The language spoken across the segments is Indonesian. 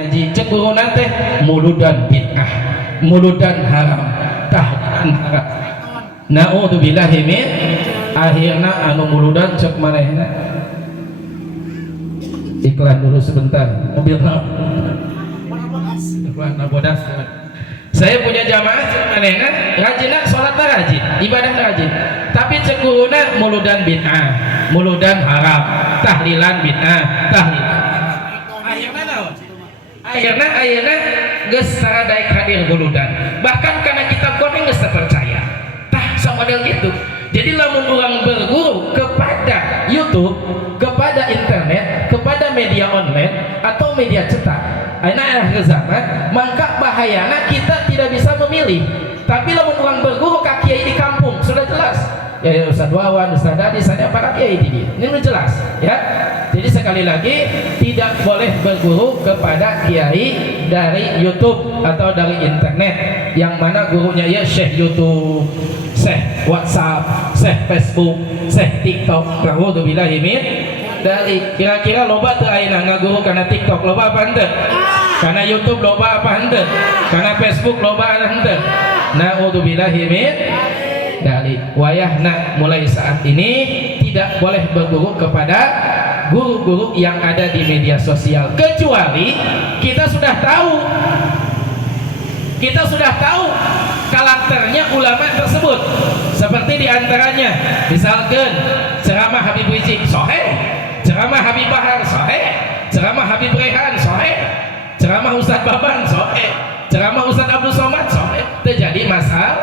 ngaji cemburu nate muludan bid'ah, muludan haram, tahdiran haram. Naudzubillahi min akhirna anu muludan cek manehna. Iklan dulu sebentar. Mobilna bodas. Saya punya jamaah cek manehna rajina salat rajin, ibadah rajin. Tapi cek guruna muludan bid'ah, muludan haram, tahlilan bid'ah, tahlilan. Akhirnya geus saradaek hadir buludan, bahkan karena kitab koneng geus percaya tah samodel gitu. Jadi lamun urang berguru kepada YouTube, kepada internet, kepada media online atau media cetak ayeuna akhir zaman, maka bahayana kita tidak bisa memilih. Tapi lamun urang berguru ka kiai di kampung sudah jelas ya, Ustaz Wawan, Ustaz Dadi, saya para kiai di ini sudah jelas ya. Jadi sekali lagi tidak boleh berguru kepada kiai dari YouTube atau dari internet yang mana gurunya ya Syekh YouTube, Syekh WhatsApp, Syekh Facebook, Syekh TikTok. Naudzubillahi min dari kira-kira loba teu ayeuna ngaguru kana TikTok loba apa henteu? Kana YouTube loba apa henteu? Kana Facebook loba apa henteu? Naudzubillahi min dari wayahna mulai saat ini tidak boleh berguru kepada guru-guru yang ada di media sosial, kecuali kita sudah tahu karakternya ulama tersebut. Seperti diantaranya misalkan ceramah Habib Rizik sahih, ceramah Habib Bahar sahih, ceramah Habib Rehan sahih, ceramah Ustaz Baban sahih, ceramah Ustaz Abdul Somad sahih. Terjadi masalah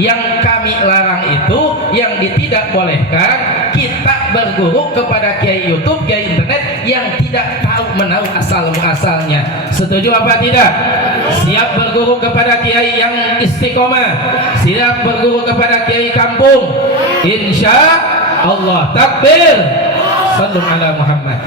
yang kami larang itu, yang tidak bolehkan kita berguru kepada kiai YouTube, kiai internet yang tidak tahu menahu asal-muasalnya. Setuju apa tidak? Siap berguru kepada kiai yang istiqomah, siap berguru kepada kiai kampung, insya Allah. Takbir, sallu ala Muhammad.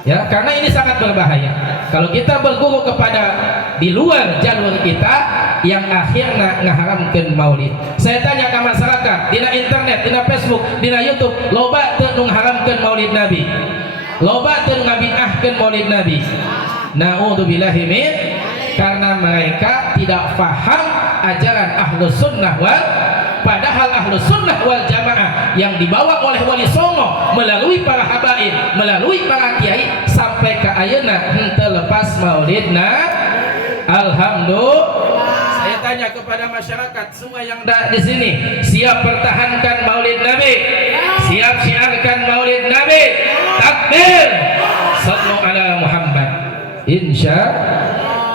Ya, karena ini sangat berbahaya kalau kita berguru kepada di luar jalur kita yang akhirnya ngaharamkeun maulid. Saya tanya ke masyarakat dina internet, dina Facebook, dina YouTube, loba teu nu ngaharamkeun maulid Nabi, loba teu ngabid'ahkeun maulid Nabi. Naudzubillahi min, karena mereka tidak paham ajaran Ahlus Sunnah wal, padahal Ahlus Sunnah wal Jamaah yang dibawa oleh Wali Songo melalui para habaib, melalui para kiai sampai ke ayeuna henteu lepas maulidna. Alhamdulillah. Saya tanya kepada masyarakat semua yang ada di sini, siap pertahankan maulid Nabi, siap syiarkan maulid Nabi. Takbir, sallu ala Muhammad, insya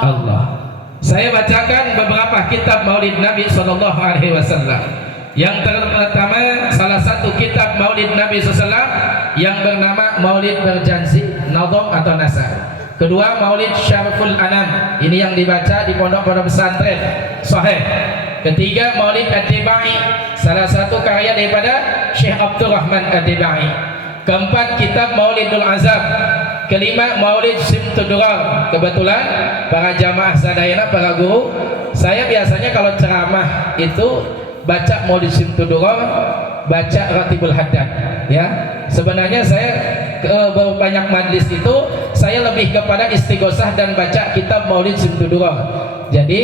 Allah. Saya bacakan beberapa kitab maulid Nabi sallallahu alaihi wasallam. Yang pertama, salah satu kitab maulid Nabi SAW yang bernama Maulid Berjanji, Nadham atau Nasar. Kedua, Maulid Syariful Anam, ini yang dibaca di pondok-pondok pesantren sahih. Ketiga, Maulid Ad-Dibai, salah satu karya daripada Syekh Abdul Rahman Ad-Dibai. Keempat, kitab Maulidul Azab. Kelima, Maulid Simtudurar. Kebetulan para jamaah sadayana, para guru, saya biasanya kalau ceramah itu baca Maulid Simtudurar, baca Ratibul Haddad ya. Sebenarnya saya banyak majlis itu saya lebih kepada istighosah dan baca kitab Maulid Simtudurar. Jadi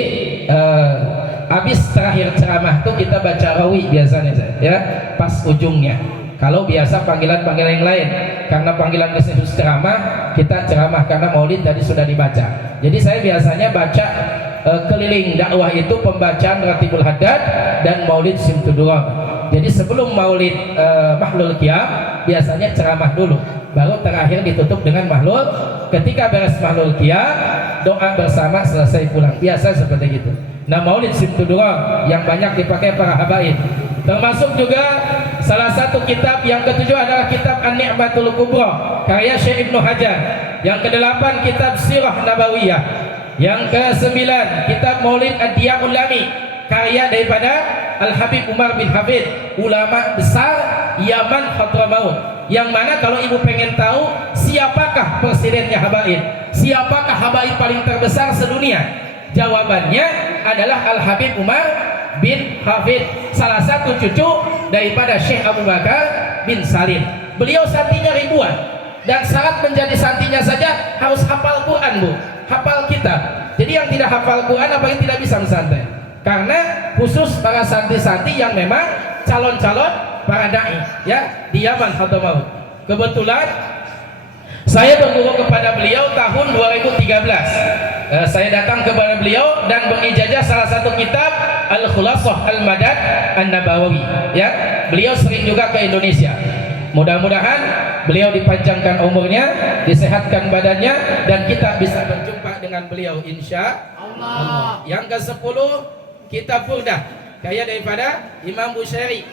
habis terakhir ceramah tuh kita baca rawi biasanya ya, pas ujungnya. Kalau biasa panggilan-panggilan yang lain, karena panggilan khusus ceramah, kita ceramah karena maulid tadi sudah dibaca. Jadi saya biasanya baca keliling dakwah itu pembacaan Ratibul Haddad dan Maulid Simtudurar. Jadi sebelum Maulid Mahlul Qiyam biasanya ceramah dulu, baru terakhir ditutup dengan mahlul. Ketika beres Mahlul Qiyam, doa bersama, selesai pulang. Biasa seperti itu. Nah, Maulid Simtudurar yang banyak dipakai para habaib. Termasuk juga salah satu kitab yang ketujuh adalah kitab An-Ni'matul Kubra karya Syekh Ibnu Hajar. Yang kedelapan, kitab Sirah Nabawiyah. Yang kesembilan, kitab Maulid Ad-Diya'ul Lami karya daripada Al-Habib Umar bin Hafid, ulama besar Yaman Hadramaut. Yang mana kalau ibu pengen tahu siapakah presidennya habaib, siapakah habaib paling terbesar sedunia, jawabannya adalah Al-Habib Umar bin Hafid, salah satu cucu daripada Syekh Abu Bakar bin Salim. Beliau santinya ribuan, dan syarat menjadi santinya saja harus hafal Quran, Bu. hafal kitab. Jadi yang tidak hafal Quran apalagi tidak bisa pesantren. Karena khusus para santri-santri yang memang calon-calon para dai, ya, di Yaman Hadramaut. Kebetulan saya berguru kepada beliau tahun 2013. Saya datang kepada beliau dan mengijazah salah satu kitab Al-Khulasah Al-Madad An-Nabawi, ya. Beliau sering juga ke Indonesia. Mudah-mudahan beliau dipanjangkan umurnya, disehatkan badannya, dan kita bisa berjumpa dengan beliau insya Allah. Yang ke-10 kitab Burdah karya daripada Imam Bushairi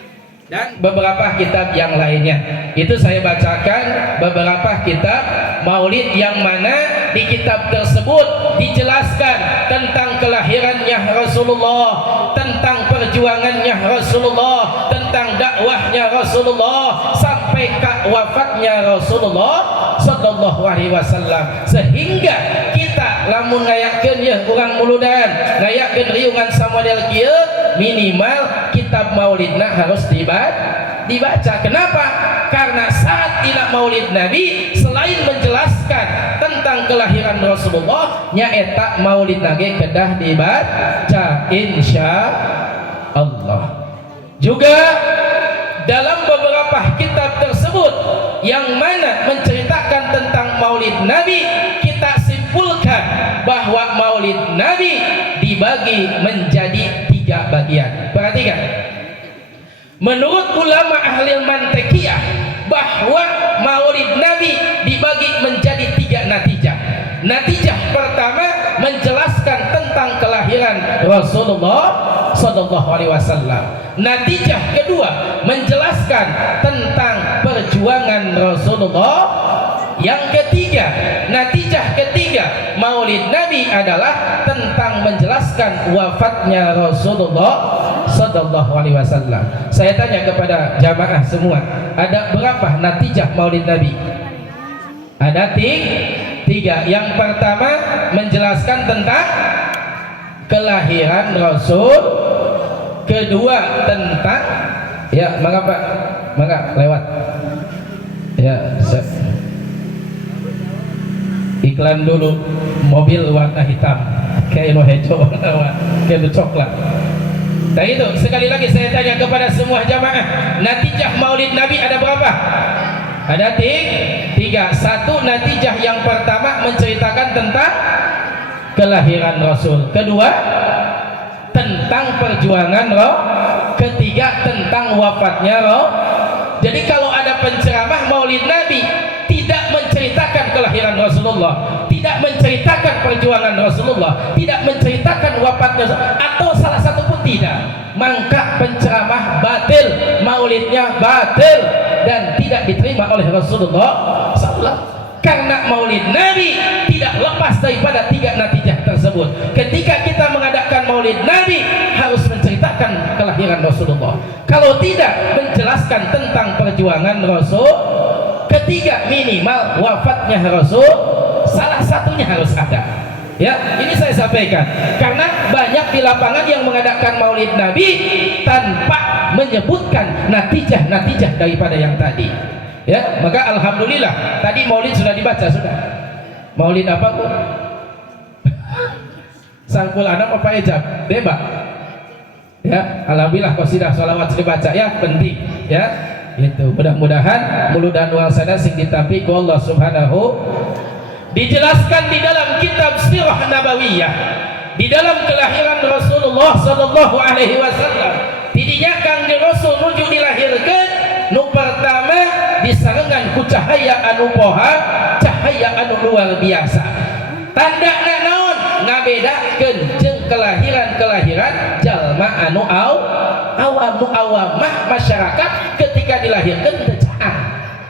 dan beberapa kitab yang lainnya. Itu saya bacakan beberapa kitab maulid yang mana di kitab tersebut dijelaskan tentang kelahirannya Rasulullah, tentang perjuangannya Rasulullah, tentang dakwahnya Rasulullah sampai ke wafatnya Rasulullah sallallahu alaihi wasallam. Sehingga kita lamun ngayakkeun ya urang muludan, ngayakkeun riungan samodel kieu, minimal kitab maulidna harus dibaca. Kenapa? Karena saat ina maulid Nabi selain menjelaskan tentang kelahiran Rasulullah, nyaeta maulid nage kedah dibaca insya Allah. Juga dalam beberapa kitab tersebut yang mana menceritakan tentang maulid Nabi, kita simpulkan bahwa maulid Nabi dibagi menjadi 3 bagian. Perhatikan, menurut ulama ahli mantikiyah bahwa maulid Nabi dibagi menjadi 3 natijah. Natijah pertama menjelaskan tentang kelahiran Rasulullah sallallahu alaihi wasallam. Natijah kedua menjelaskan tentang perjuangan Rasulullah. Yang ketiga, natijah ketiga maulid Nabi adalah tentang menjelaskan wafatnya Rasulullah sallallahu alaihi wasallam. Saya tanya kepada jamaah semua, ada berapa natijah maulid Nabi? Ada 3. Yang pertama menjelaskan tentang kelahiran Rasul. Kedua tentang, ya, mengapa lewat, ya, iklan dulu mobil warna hitam kayak lo hijau kayak lo coklat. Nah itu sekali lagi saya tanya kepada semua jamaah, natijah maulid Nabi ada berapa? Ada 3. 1 natijah yang pertama menceritakan tentang kelahiran Rasul. Kedua tentang perjuangan Roh. Ketiga tentang wafatnya Roh. Jadi kalau ada penceramah maulid Nabi tidak menceritakan kelahiran Rasulullah, tidak menceritakan perjuangan Rasulullah, tidak menceritakan wafatnya atau salah satu pun tidak, maka penceramah batil, maulidnya batil dan tidak diterima oleh Rasulullah sallallahu. Karena maulid Nabi tidak lepas daripada 3 natijah tersebut. Ketika kita mengadakan maulid Nabi harus menceritakan kelahiran Rasulullah. Kalau tidak, menjelaskan tentang perjuangan Rasul. Ketiga, minimal wafatnya Rasul. Salah satunya harus ada. Ya, ini saya sampaikan. Karena banyak di lapangan yang mengadakan maulid Nabi tanpa menyebutkan natijah-natijah daripada yang tadi. Ya, maka alhamdulillah tadi maulid sudah dibaca sudah. Maulid apa Bu? Sangkul anak apa ejab? Deba. Ya, alhamdulillah qasidah shalawat dibaca ya, penting ya. Itu mudah-mudahan mulut dan uang sana sing ditampi ku Allah Subhanahu. Dijelaskan di dalam kitab Sirah Nabawiyah, di dalam kelahiran Rasulullah sallallahu alaihi wasallam. Tidinya Kangjeng Rasul nuju dilahirkan nu pertama disarengan ku cahaya anu poha, cahaya anu luar biasa. Tandana naon? Ngabedakeun jeung kelahiran jalma anu awamah masyarakat ketika dilahirkan teu caang.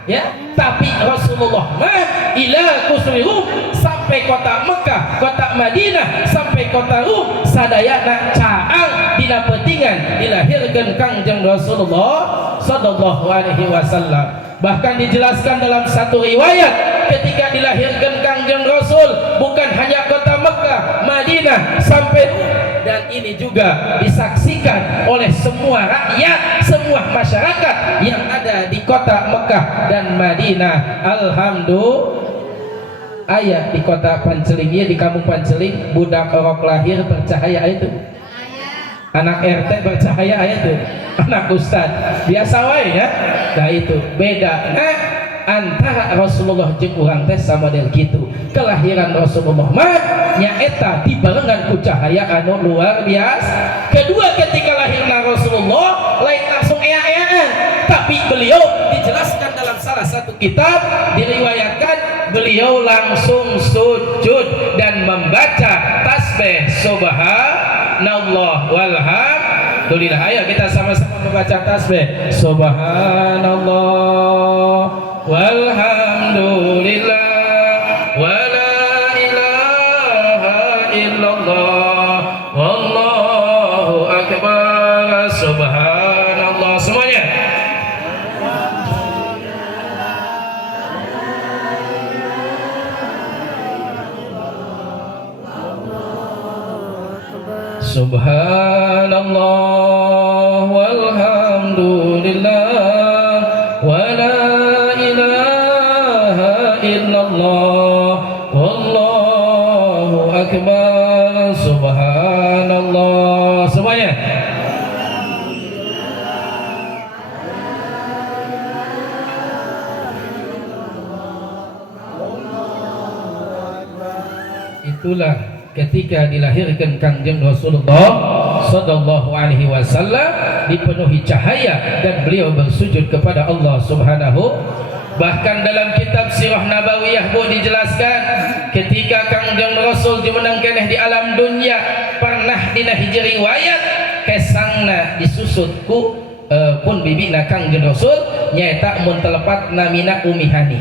Ya, tapi Rasulullah mah ila kusrirum sampai kota Mekah, kota Madinah, sampai kota Rum sadayana caang dina peutingan dilahirkan Kangjeng Rasulullah sallallahu alaihi wasallam. Bahkan dijelaskan dalam satu riwayat ketika dilahirkan Kangjeng Rasul bukan hanya kota Mekah, Madinah sampai dan ini juga disaksikan oleh semua rakyat, semua masyarakat yang ada di kota Mekah dan Madinah. ayat di kota Panceling di kampung Panceling budak orok lahir bercahaya itu anak RT bercahaya itu anak ustad biasa wae ya. Nah itu beda antara Rasulullah jeung urang teh sama del kitu. Kelahiran Rasulullah mah nyaeta dibarengan ku cahaya anu luar biasa. Kedua ketika lahirna Rasulullah lain langsung ea-eaan, tapi beliau dijelaskan dalam salah satu kitab diriwayatkan beliau langsung sujud dan membaca tasbih subhanallah walhamdulillah. Ayo kita sama-sama membaca tasbih subhanallah walhamdulillah wala ilaha illallah wallahu akbar subhanallah. Semuanya subhanallah walhamdulillah wala illallah wallahu akbar subhanallah. Semuanya itulah ketika dilahirkan Kangjeng Rasulullah sallallahu alaihi wasallam dipenuhi cahaya dan beliau bersujud kepada Allah Subhanahu. Bahkan dalam kitab Sirah Nabawiyah bu dijelaskan ketika Kangjeng Rasul jumeneng keneh di alam dunia pernah dina hiji riwayat kesangna disusutku pun bibina Kangjeng Rasul nyaeta mun telepat namina Umihani.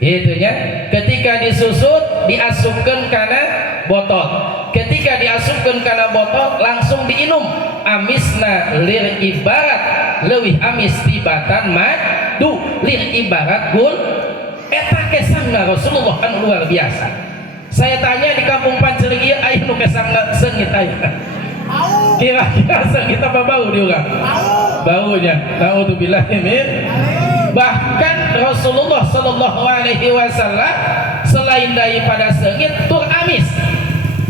Itu nya ketika disusut diasupkeun kana botol. Ketika diasupkeun kana botol langsung diinum. Amisna lir ibarat leuwih amis tibatan madu lir ibarat gul eta kesangna Rasulullah anu luar biasa. Saya tanya di kampung Panceling ieu aya nu kesangna seungit aya. Kira-kira seungit apa bau di urang? Baunya. Naudzubillah min. Bahkan Rasulullah sallallahu alaihi wasallam selain daripada seungit tur amis.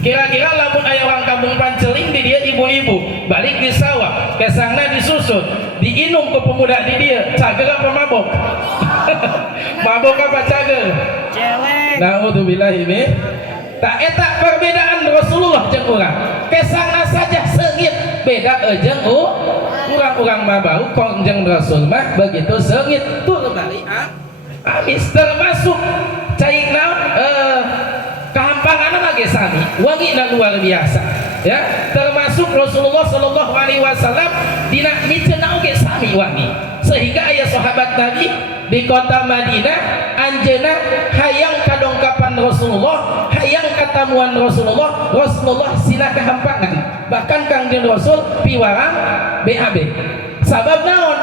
Kira-kira lamun aya orang kampung Panceling di dia ibu-ibu balik di sawah kesangna disusut diinum ke pemuda di dia cager apa mabok? Mabok apa cager? Cewek. Naudzubillahi min. Tak eta perbedaan Rasulullah jeung urang. Kesangna saja seungit beda jeung urang-urang mah bau Kangjeng Rasul mah begitu seungit tur bari amis termasuk caigna kahampangan lagi sami wangina luar biasa ya. Termasuk Rasulullah sallallahu alaihi wasallam dina miceuna oge sami wangi sehingga aya sahabat Nabi di kota Madinah anjeunna hayang kadongkapan Rasulullah hayang katamuan Rasulullah sina kahampangan bahkan Kangjeng Rasul piwarang BAB sabab naon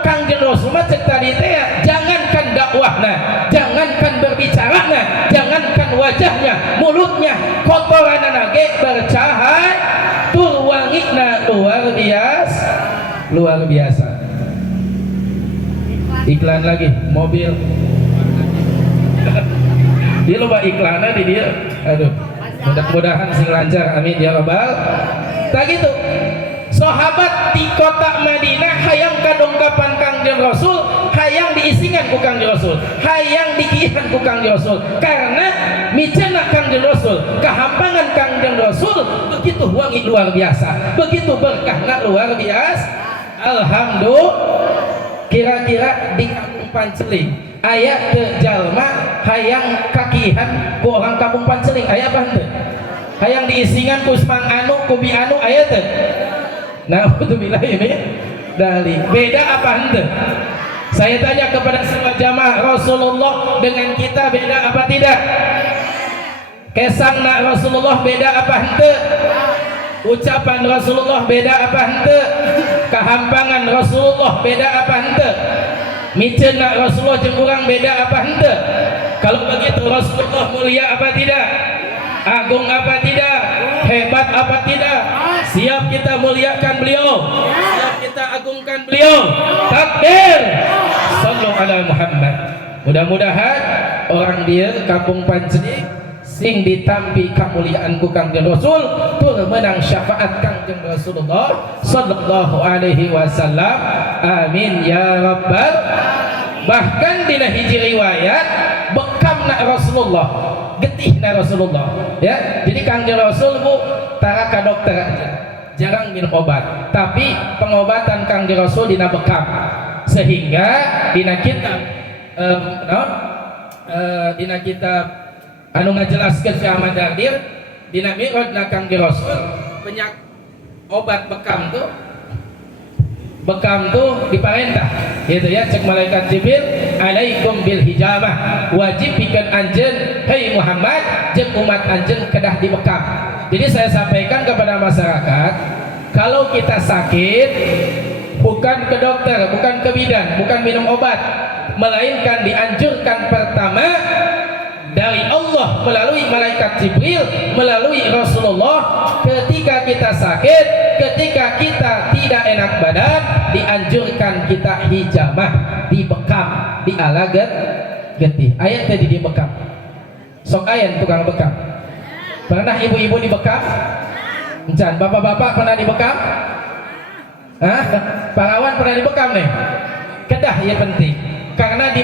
Kangjeng Rasul mah cek tadi teh jangankan dakwahna jangankan berbicarana jangankan wajahnya mulutnya kotoranna ge bercahaya tur wangina luar biasa. Iklan lagi mobil dia loba iklannya di dia. Aduh mudah-mudahan sing lancar amin ya rabbal. Tak gitu sahabat di kota Madinah hayang kadongkapan Kangjeng Rasul hayang diisingan ku Kangjeng Rasul hayang dikihan ku Kangjeng Rasul karena miceuna Kangjeng Rasul kahampangan Kangjeng Rasul begitu wangi luar biasa begitu berkahna luar biasa. Alhamdulillah. Kira-kira di kampung Panceling aya teu jalma hayang kakihan ku orang kampung Panceling aya apa henteu? Hayang diisingan ku Mang Anu ku Bi Anu aya teu? Naudzubillah ini dari beda apa henteu? Saya tanya kepada semua jamaah Rasulullah dengan kita beda apa tidak? Kesangna Rasulullah beda apa henteu? Ucapan Rasulullah beda apa henteu? Kahampangan Rasulullah beda apa henteu? Miceuna Rasulullah jeung urang beda apa henteu? Kalau begitu Rasulullah mulia apa tidak? Agung apa tidak? Hebat apa tidak? Siap kita muliakan beliau, siap kita agungkan beliau. Takbir. Sallu ala Muhammad. Mudah-mudahan orang dia kampung Pancenik sing ditampi kemuliaan ku Kangjeng Rasul tur menang syafaat Kangjeng Rasulullah sallallahu alaihi wasallam. Amin ya rabbal. Bahkan dina hiji riwayat bekamna Rasulullah, getihna Rasulullah ya. Jadi Kangjeng Rasul bu tara ka dokter aja, jarang minum obat, tapi pengobatan Kangjeng Rasul dina bekam, sehingga dina kitab dina kitab anu ngajelaskeun si Ahmad Dardir dina mi'rajna Kangjeng Rasul banyak obat bekam tuh diparentah gitu ya, cek malaikat Jibril alaikum bil hijamah, wajib pikeun anjeun hei Muhammad jeung umat anjeun kedah dibekam. Jadi saya sampaikan kepada masyarakat, kalau kita sakit bukan ke dokter, bukan ke bidan, bukan minum obat, melainkan dianjurkan pertama dari Allah melalui malaikat Jibril, melalui Rasulullah. Ketika kita sakit, ketika kita tidak enak badan, dianjurkan kita hijamah, dibekam, dialaget getih. Ayat tadi dibekam. Sok ayat tukang bekam. Pernah ibu-ibu dibekam? Encan, bapak-bapak pernah dibekam? Hah? Parawan pernah dibekam nih? Kedah ya penting. Karena di